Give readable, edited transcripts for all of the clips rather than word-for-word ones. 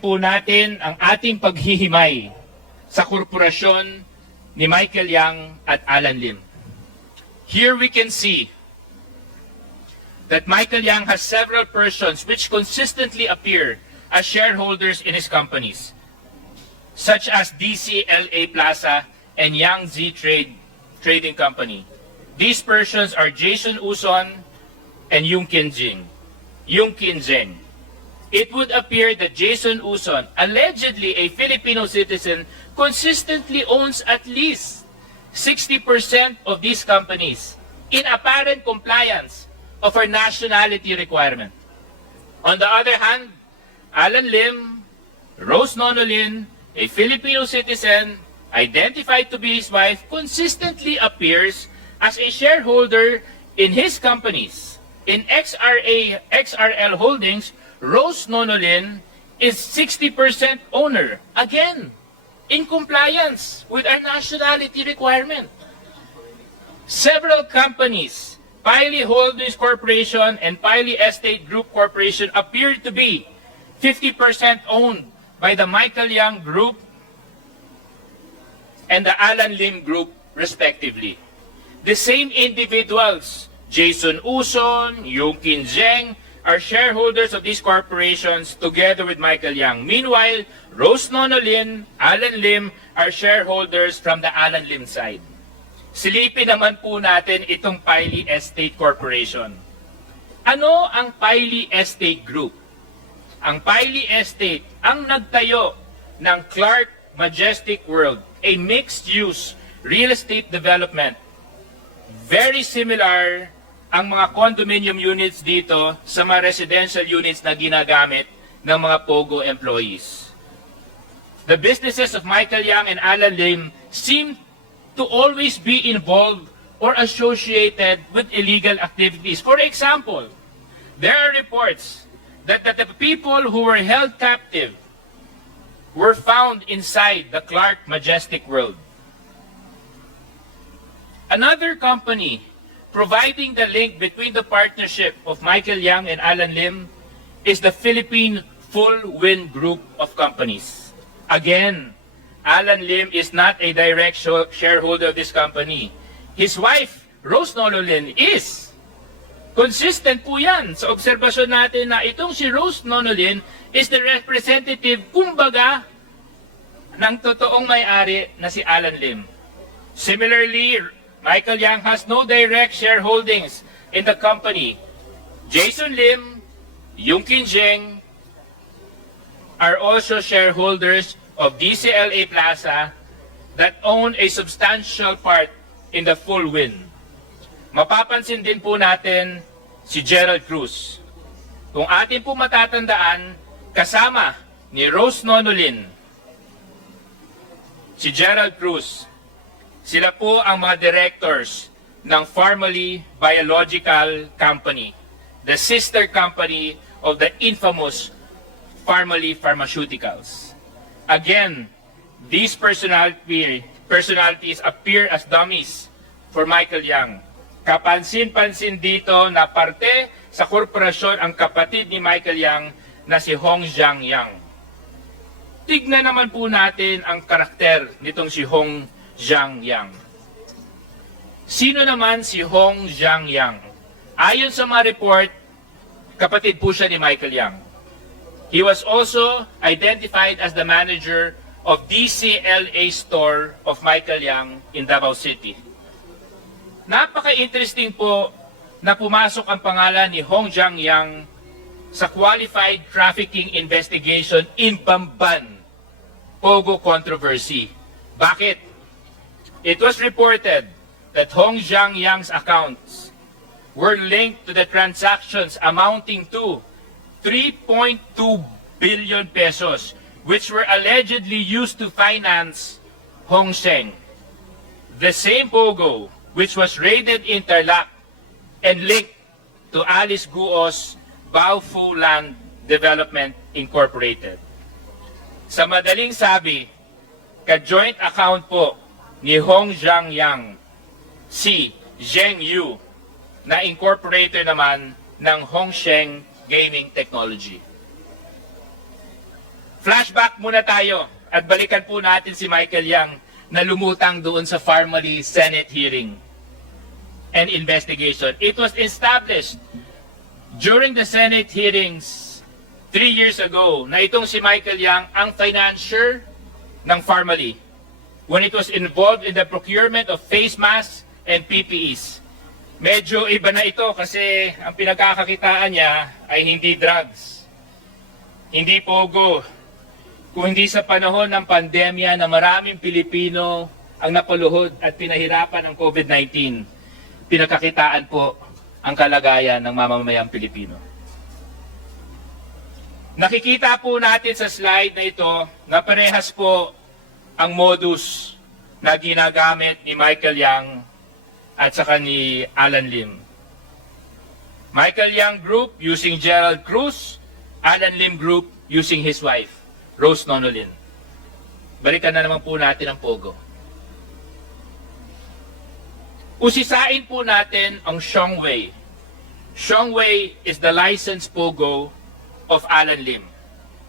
po natin ang ating paghihimay sa korporasyon ni Michael Yang at Alan Lim. Here we can see that Michael Yang has several persons which consistently appear as shareholders in his companies, such as DCLA Plaza and Yang Z Trading Company. These persons are Jason Uson and Yung Kin Zeng. It would appear that Jason Uson, allegedly a Filipino citizen, consistently owns at least 60% of these companies in apparent compliance of our nationality requirement. On the other hand, Alan Lim, Rose Nonolin, a Filipino citizen, identified to be his wife, consistently appears as a shareholder in his companies. In XRL Holdings, Rose Nonolin is 60% owner, again, in compliance with our nationality requirement. Several companies, Piley Holdings Corporation and Piley Estate Group Corporation, appear to be 50% owned by the Michael Yang Group and the Alan Lim Group, respectively. The same individuals, Jason Uson, Yung Kin Zeng, are shareholders of these corporations together with Michael Yang. Meanwhile, Rose Nonolin, Alan Lim are shareholders from the Alan Lim side. Silipin naman po natin itong Piley Estate Corporation. Ano ang Piley Estate Group? Ang Piley Estate ang nagtayo ng Clark Majestic World, a mixed-use real estate development. Very similar ang mga condominium units dito sa mga residential units na ginagamit ng mga POGO employees. The businesses of Michael Yang and Alan Lim seem to always be involved or associated with illegal activities. For example, there are reports that the people who were held captive were found inside the Clark Majestic World. Another company providing the link between the partnership of Michael Yang and Alan Lim is the Philippine Full Wind Group of Companies. Again, Alan Lim is not a direct shareholder of this company. His wife, Rose Nonolin, is. Consistent po yan sa obserbasyon natin na itong si Rose Nonolin is the representative, kumbaga, ng totoong may-ari na si Alan Lim. Similarly, Michael Yang has no direct shareholdings in the company. Jason Lim, Yung Kin Zeng are also shareholders of DCLA Plaza that own a substantial part in the Full Wind. Mapapansin din po natin si Gerald Cruz. Kung atin po matatandaan, kasama ni Rose Nonolin, si Gerald Cruz, sila po ang mga directors ng Pharmaly Biological Company, the sister company of the infamous Pharmaly Pharmaceuticals. Again, these personalities appear as dummies for Michael Yang. Kapansin-pansin dito na parte sa korporasyon ang kapatid ni Michael Yang na si Hong Zhang Yang. Tignan naman po natin ang karakter nitong si Hong Zhang Yang. Sino naman si Hong Zhang Yang? Ayon sa mga report, kapatid po siya ni Michael Yang. He was also identified as the manager of DCLA store of Michael Yang in Davao City. Napaka-interesting po na pumasok ang pangalan ni Hong Zhang Yang sa Qualified Trafficking Investigation in Bamban, POGO controversy. Bakit? It was reported that Hong Zhang Yang's accounts were linked to the transactions amounting to 3.2 billion pesos, which were allegedly used to finance Hong Sheng. The same POGO, which was raided in Tarlac and linked to Alice Guo's Baofu Land Development Incorporated. Sa madaling sabi, ka-joint account po ni Hong Zhang Yang, si Zheng Yu, na incorporator naman ng Hong Sheng Gaming Technology. Flashback muna tayo at balikan po natin si Michael Yang na lumutang doon sa Pharmally Senate hearing and investigation. It was established during the Senate hearings 3 years ago na itong si Michael Yang ang financier ng Pharmally when it was involved in the procurement of face masks and PPEs. Medyo iba na ito kasi ang pinagkakakitaan niya ay hindi drugs, hindi pogo, kung hindi sa panahon ng pandemya na maraming Pilipino ang napuluhod at pinahirapan ng COVID-19, pinagkakitaan po ang kalagayan ng mamamayang Pilipino. Nakikita po natin sa slide na ito na parehas po ang modus na ginagamit ni Michael Yang at saka ni Alan Lim. Michael Yang Group using Gerald Cruz, Alan Lim Group using his wife, Rose Nonolin. Balikan na naman po natin ang Pogo. Usisain po natin ang Xiongwei. Xiongwei is the licensed Pogo of Alan Lim.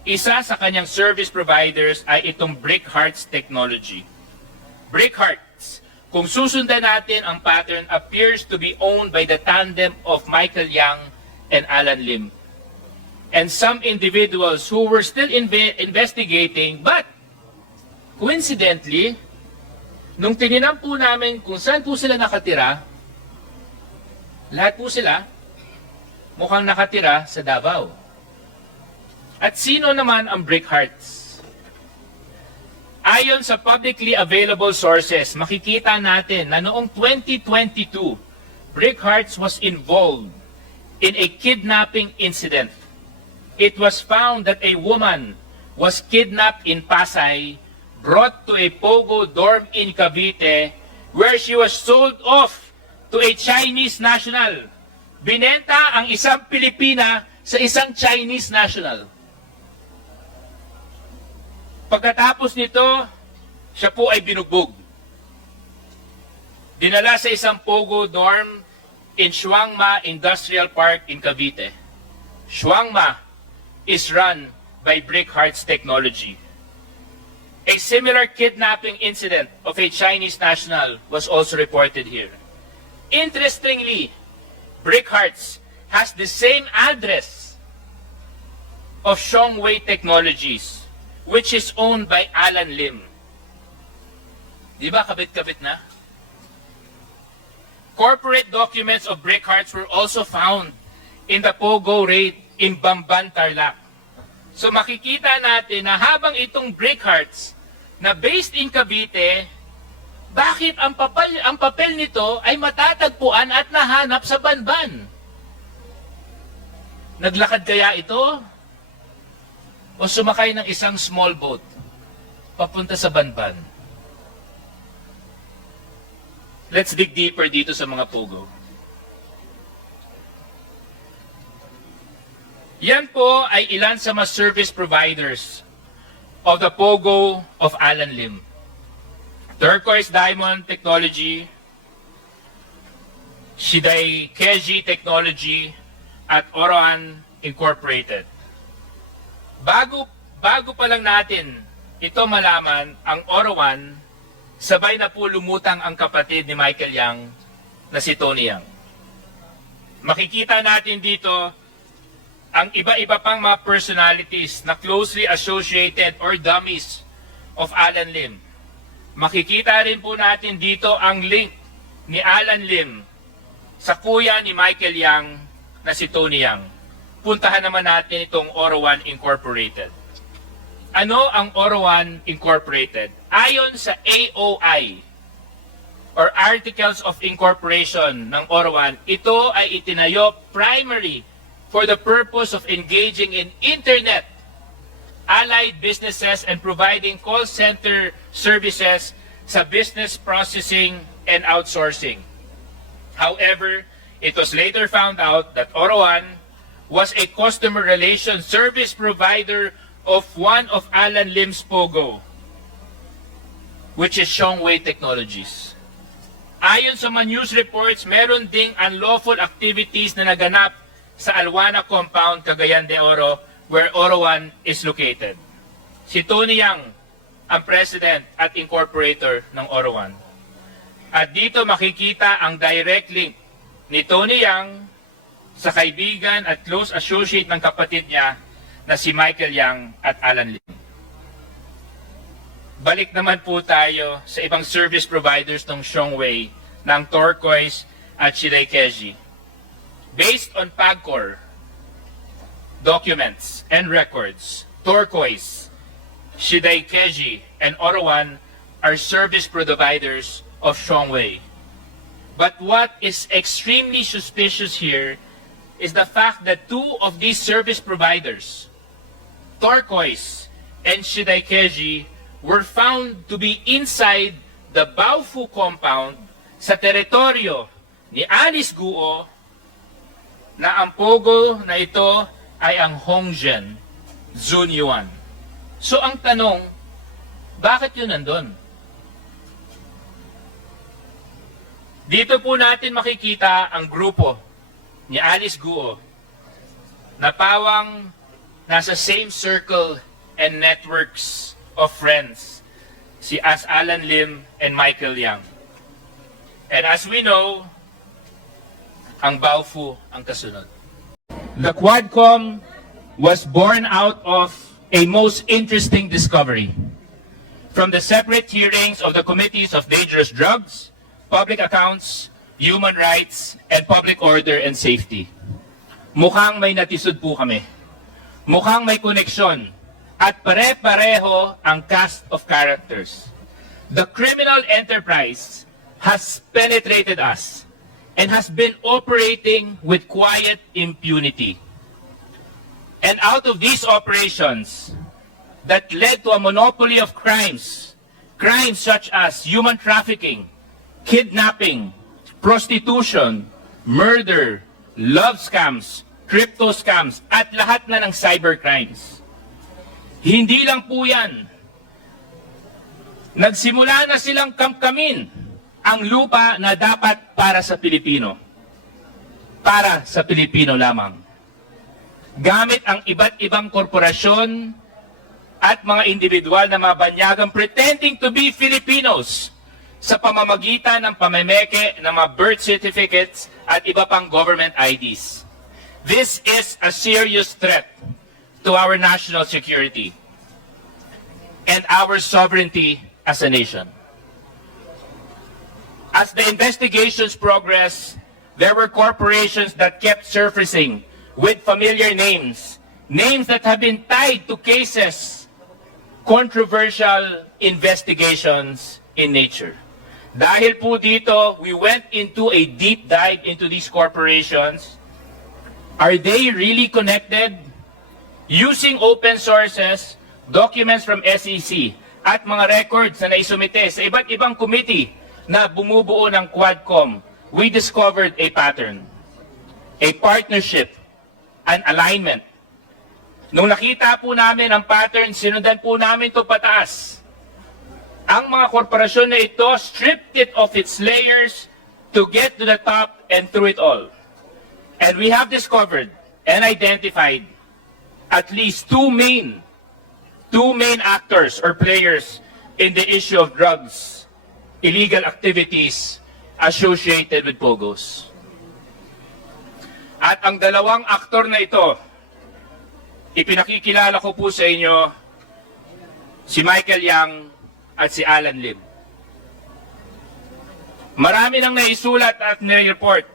Isa sa kanyang service providers ay itong Brickhearts Technology. Brickhearts, kung susundan natin ang pattern, appears to be owned by the tandem of Michael Yang and Alan Lim. And some individuals who were still investigating, but coincidentally, nung tininan po namin kung saan po sila nakatira, lahat po sila mukhang nakatira sa Davao. At sino naman ang Brickhearts? Ayon sa publicly available sources, makikita natin na noong 2022, Brickhearts was involved in a kidnapping incident. It was found that a woman was kidnapped in Pasay, brought to a Pogo dorm in Cavite, where she was sold off to a Chinese national. Binenta ang isang Pilipina sa isang Chinese national. Pagkatapos nito, siya po ay binugbog. Dinala sa isang Pogo dorm in Shuangma Industrial Park in Cavite. Shuangma is run by Brickhearts Technology. A similar kidnapping incident of a Chinese national was also reported here. Interestingly, Brickhearts has the same address of Xiongwei Technologies, which is owned by Alan Lim. Di ba kabit-kabit na? Corporate documents of Brickhearts were also found in the Pogo raid in Bamban, Tarlac. So makikita natin na habang itong Brickhearts na based in Cavite, bakit ang papel nito ay matatagpuan at nahanap sa Banban? Naglakad kaya ito? O sumakay ng isang small boat papunta sa Banban? Let's dig deeper dito sa mga Pogo. Yan po ay ilan sa mga service providers of the Pogo of Alan Lim. Turquoise Diamond Technology, Shiday Keji Technology, at Oroan Incorporated. Bago pa lang natin ito malaman, ang Oroan, sabay na po lumutang ang kapatid ni Michael Yang na si Tony Yang. Makikita natin dito ang iba-iba pang mga personalities na closely associated or dummies of Alan Lim. Makikita rin po natin dito ang link ni Alan Lim sa kuya ni Michael Yang na si Tony Yang. Puntahan naman natin itong Oroan Incorporated. Ano ang Oroan Incorporated? Ayon sa AOI or Articles of Incorporation ng Oroan, ito ay itinayo primary for the purpose of engaging in internet allied businesses and providing call center services sa business processing and outsourcing. However, it was later found out that Oroan was a customer relations service provider of one of Alan Lim's Pogo, which is Xiongwei Technologies. Ayon sa mga news reports, meron ding unlawful activities na naganap sa Alwana Compound, Cagayan de Oro, where Oroan is located. si Tony Yang ang president at incorporator ng Oro1. At dito makikita ang direct link ni Tony Yang sa kaibigan at close associate ng kapatid niya na si Michael Yang at Alan Lim. Balik naman po tayo sa ibang service providers ng Shongwei, ng Turquoise at Shiraykeji. Based on PAGCOR documents and records, Turquoise, Shiraykeji, and Oro1 are service providers of Shongwei. But what is extremely suspicious here is the fact that two of these service providers, Turquoise and Shiraykeji, were found to be inside the Baofu compound sa teritoryo ni Alice Guo, na ang pogo na ito ay ang Hongzhen Zunyuan. So ang tanong, bakit yun nandun? Dito po natin makikita ang grupo ni Alice Guo na pawang nasa same circle and networks of friends, si Alan Lim and Michael Yang. And as we know, ang Baofu ang kasunod. The Quadcom was born out of a most interesting discovery. From the separate hearings of the Committees of Dangerous Drugs, Public Accounts, Human Rights, and Public Order and Safety. Mukhang may natisod po kami. Mukhang may koneksyon. At pare-pareho ang cast of characters. The criminal enterprise has penetrated us and has been operating with quiet impunity. And out of these operations that led to a monopoly of crimes, crimes such as human trafficking, kidnapping, prostitution, murder, love scams, crypto scams, at lahat na ng cyber crimes. Hindi lang po yan. Nagsimula na silang kamkamin ang lupa na dapat para sa Pilipino. Para sa Pilipino lamang. Gamit ang iba't ibang korporasyon at mga individual na mabanyagang pretending to be Filipinos sa pamamagitan ng pamemeke ng mga birth certificates at iba pang government IDs. This is a serious threat to our national security and our sovereignty as a nation. As the investigations progressed, there were corporations that kept surfacing with familiar names, names that have been tied to cases, controversial investigations in nature. Dahil po dito, we went into a deep dive into these corporations. Are they really connected? Using open sources, documents from SEC, at mga records na naisumite sa iba't ibang committee na bumubuo ng Quadcom, we discovered a pattern, a partnership, an alignment. Nung nakita po namin ang pattern, sinundan po namin ito pataas. Ang mga korporasyon na ito stripped it of its layers to get to the top and through it all. And we have discovered and identified at least two main actors or players in the issue of drugs, illegal activities associated with POGOs. At ang dalawang aktor na ito, ipinakikilala ko po sa inyo si Michael Yang at si Alan Lim. Marami nang naisulat at nire-report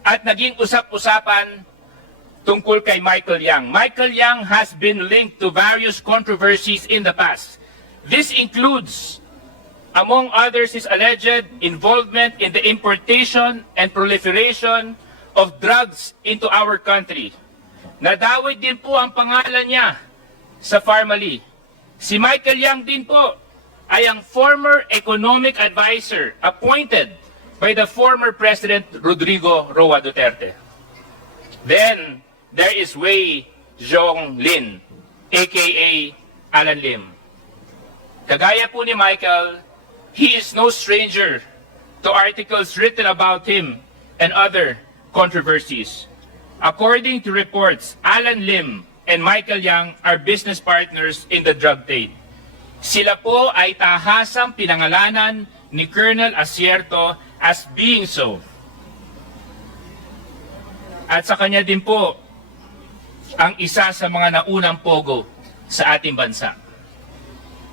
at naging usap-usapan tungkol kay Michael Yang. Michael Yang has been linked to various controversies in the past. This includes, among others, his alleged involvement in the importation and proliferation of drugs into our country. Nadawit din po ang pangalan niya sa Pharmally. Si Michael Yang din po ay ang former economic advisor appointed by the former President Rodrigo Roa Duterte. Then, there is Wei Zhonglin, aka Alan Lim. Kagaya po ni Michael, he is no stranger to articles written about him and other controversies. According to reports, Alan Lim and Michael Yang are business partners in the drug trade. Sila po ay tahasang pinangalanan ni Colonel Asierto as being so. At sa kanya din po ang isa sa mga naunang pogo sa ating bansa.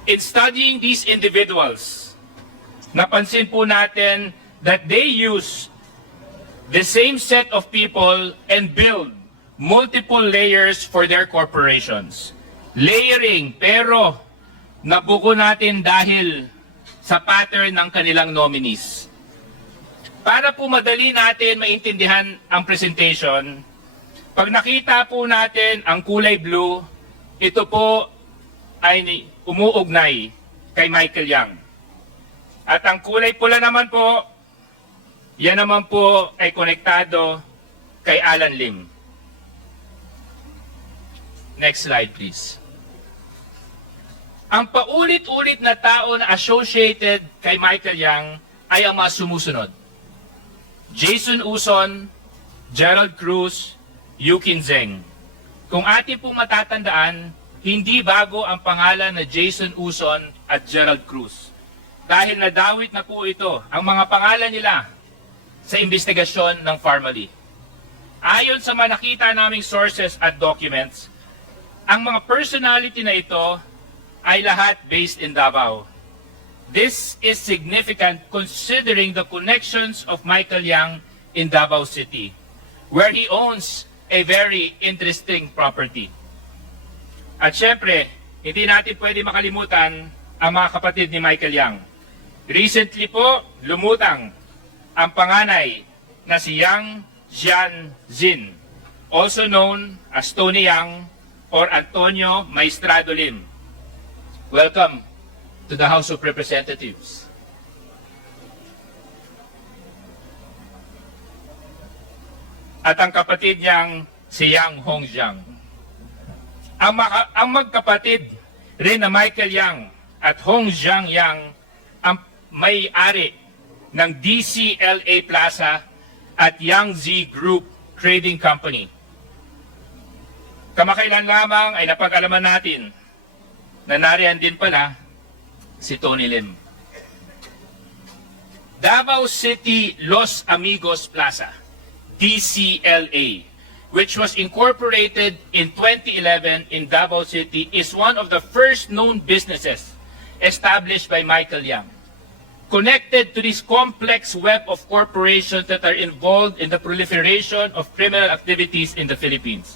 In studying these individuals, napansin po natin that they use the same set of people and build multiple layers for their corporations. Layering, pero nabuko natin dahil sa pattern ng kanilang nominees. Para po madali natin maintindihan ang presentation, pag nakita po natin ang kulay blue, ito po ay umuugnay kay Michael Yang. At ang kulay pula naman po, yan naman po ay konektado kay Alan Lim. Next slide, please. Ang paulit-ulit na tao na associated kay Michael Yang ay ang mga sumusunod. Jason Uson, Gerald Cruz, Yukin Zeng. Kung atin pong matatandaan, hindi bago ang pangalan na Jason Uson at Gerald Cruz. Dahil nadawit na po ito, ang mga pangalan nila sa investigasyon ng Pharmally. Ayon sa mga nakita naming sources at documents, ang mga personality na ito ay lahat based in Davao. This is significant considering the connections of Michael Yang in Davao City, where he owns a very interesting property. At syempre, hindi natin pwede makalimutan ang mga kapatid ni Michael Yang. Recently po, lumutang ang panganay na si Yang Jianjin, also known as Tony Yang or Antonio Maestrado Lim. Welcome to the House of Representatives. At ang kapatid niyang si Yang Hongjiang. Ang magkapatid rin na Michael Yang at Hongjiang Yang ang may-ari ng DCLA Plaza at Yang Z Group Trading Company. Kamakailan lamang ay napag-alaman natin na nariyan din pala si Tony Lim. Davao City Los Amigos Plaza, DCLA, which was incorporated in 2011 in Davao City, is one of the first known businesses established by Michael Yang. Connected to this complex web of corporations that are involved in the proliferation of criminal activities in the Philippines.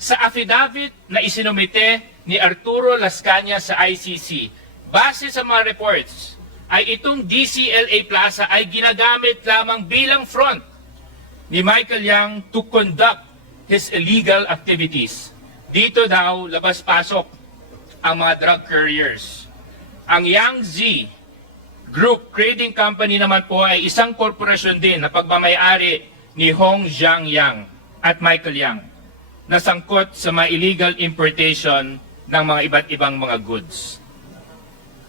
Sa affidavit na isinumite ni Arturo Lascania sa ICC, base sa mga reports, ay itong DCLA Plaza ay ginagamit lamang bilang front ni Michael Yang to conduct his illegal activities. Dito daw labas-pasok ang mga drug couriers. Ang Yang Z Group Trading Company naman po ay isang korporasyon din na pagmamayari ni Hongjiang Yang at Michael Yang na sangkot sa mga illegal importation ng mga iba't ibang mga goods.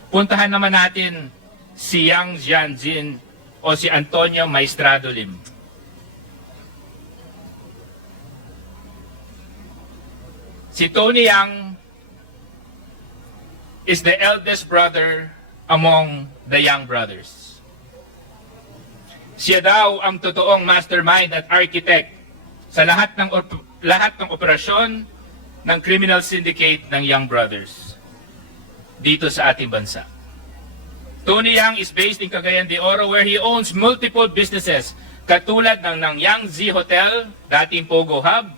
Puntahan naman natin si Yang Jianjin o si Antonio Maestrado Lim. Si Tony Yang is the eldest brother among the Yang brothers. Siya daw ang totoong mastermind at architect sa lahat ng operasyon ng criminal syndicate ng Yang brothers dito sa ating bansa. Tony Yang is based in Cagayan de Oro where he owns multiple businesses katulad ng Yang Z Hotel, dating Pogo Hub,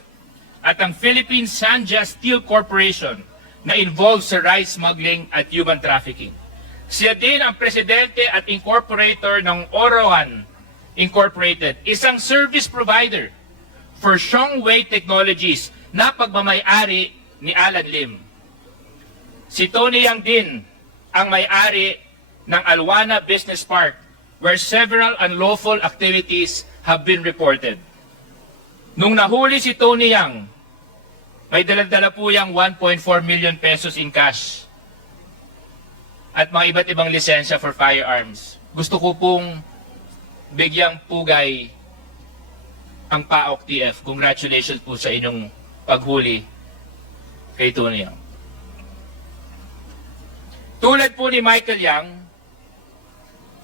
at ang Philippine Sanja Steel Corporation na involved sa rice smuggling at human trafficking. Siya din ang presidente at incorporator ng Orowan Incorporated, isang service provider for Shongwei Technologies na pagmamayari ni Alan Lim. Si Tony Yang din ang may-ari ng Alwana Business Park where several unlawful activities have been reported. Nung nahuli si Tony Yang, may daladala po yang 1.4 million pesos in cash at mga iba't ibang lisensya for firearms. Gusto ko pong bigyang pugay ang PAOK TF. Congratulations po sa inyong paghuli kay Tony Yang. Tulad po ni Michael Yang,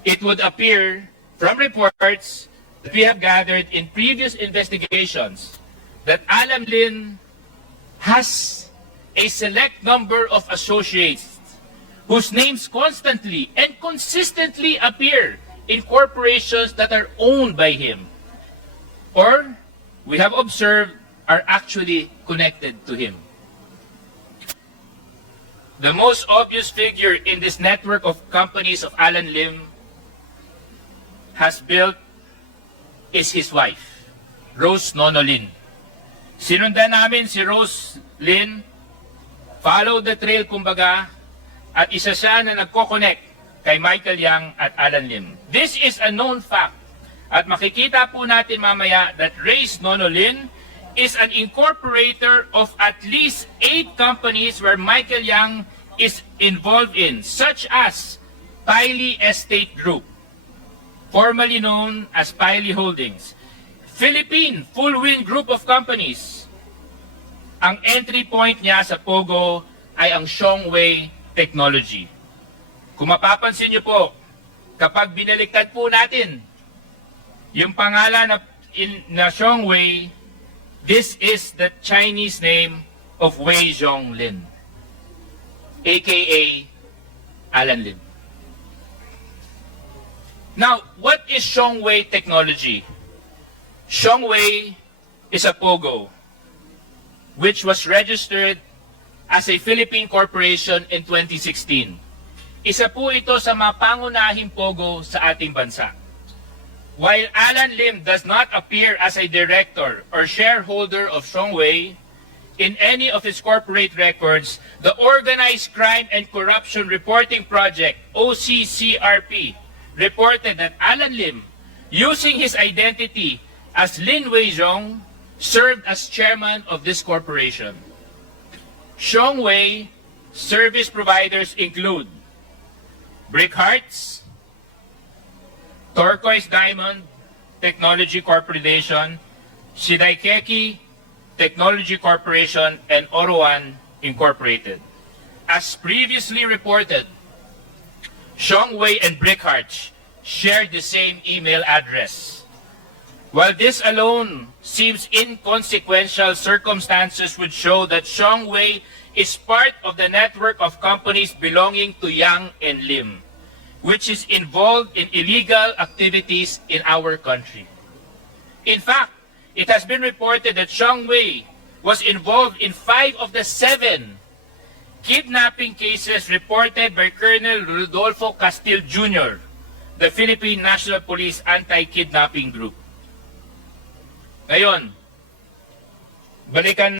it would appear from reports that we have gathered in previous investigations that Alan Lim has a select number of associates whose names constantly and consistently appear in corporations that are owned by him, or we have observed are actually connected to him. The most obvious figure in this network of companies of Alan Lim has built is his wife, Rose Nono Lin. Sinundan namin si Rose Lin, follow the trail kumbaga, at isa siya na nagko-connect kay Michael Yang at Alan Lim. This is a known fact. At makikita po natin mamaya that Rose Nono Lin is an incorporator of at least 8 companies where Michael Yang is involved in, such as Piley Estate Group, formerly known as Piley Holdings, Philippine Full Wind Group of Companies. Ang entry point niya sa Pogo ay ang Shongwei Technology. Kung mapapansin niyo po, kapag binaliktad po natin yung pangalan na Shongwei, this is the Chinese name of Wei Zhonglin, aka Alan Lim. Now, what is Shongwei Technology? Shongwei is a Pogo which was registered as a Philippine corporation in 2016. Isa po ito sa mga pangunahing Pogo sa ating bansa. While Alan Lim does not appear as a director or shareholder of Shongwei in any of his corporate records, the Organized Crime and Corruption Reporting Project, OCCRP, reported that Alan Lim, using his identity as Lin Weizhong, served as chairman of this corporation. Shongwei service providers include Brick Hearts, Turquoise Diamond Technology Corporation, Shidaikeki Technology Corporation, and Orowan Incorporated. As previously reported, Shongwei and Brick Hearts shared the same email address. While this alone seems inconsequential, circumstances would show that Shongwei is part of the network of companies belonging to Yang and Lim, which is involved in illegal activities in our country. In fact, it has been reported that Shongwei was involved in 5 of the 7 kidnapping cases reported by Colonel Rodolfo Castil Jr., the Philippine National Police Anti-Kidnapping Group. Ngayon, balikan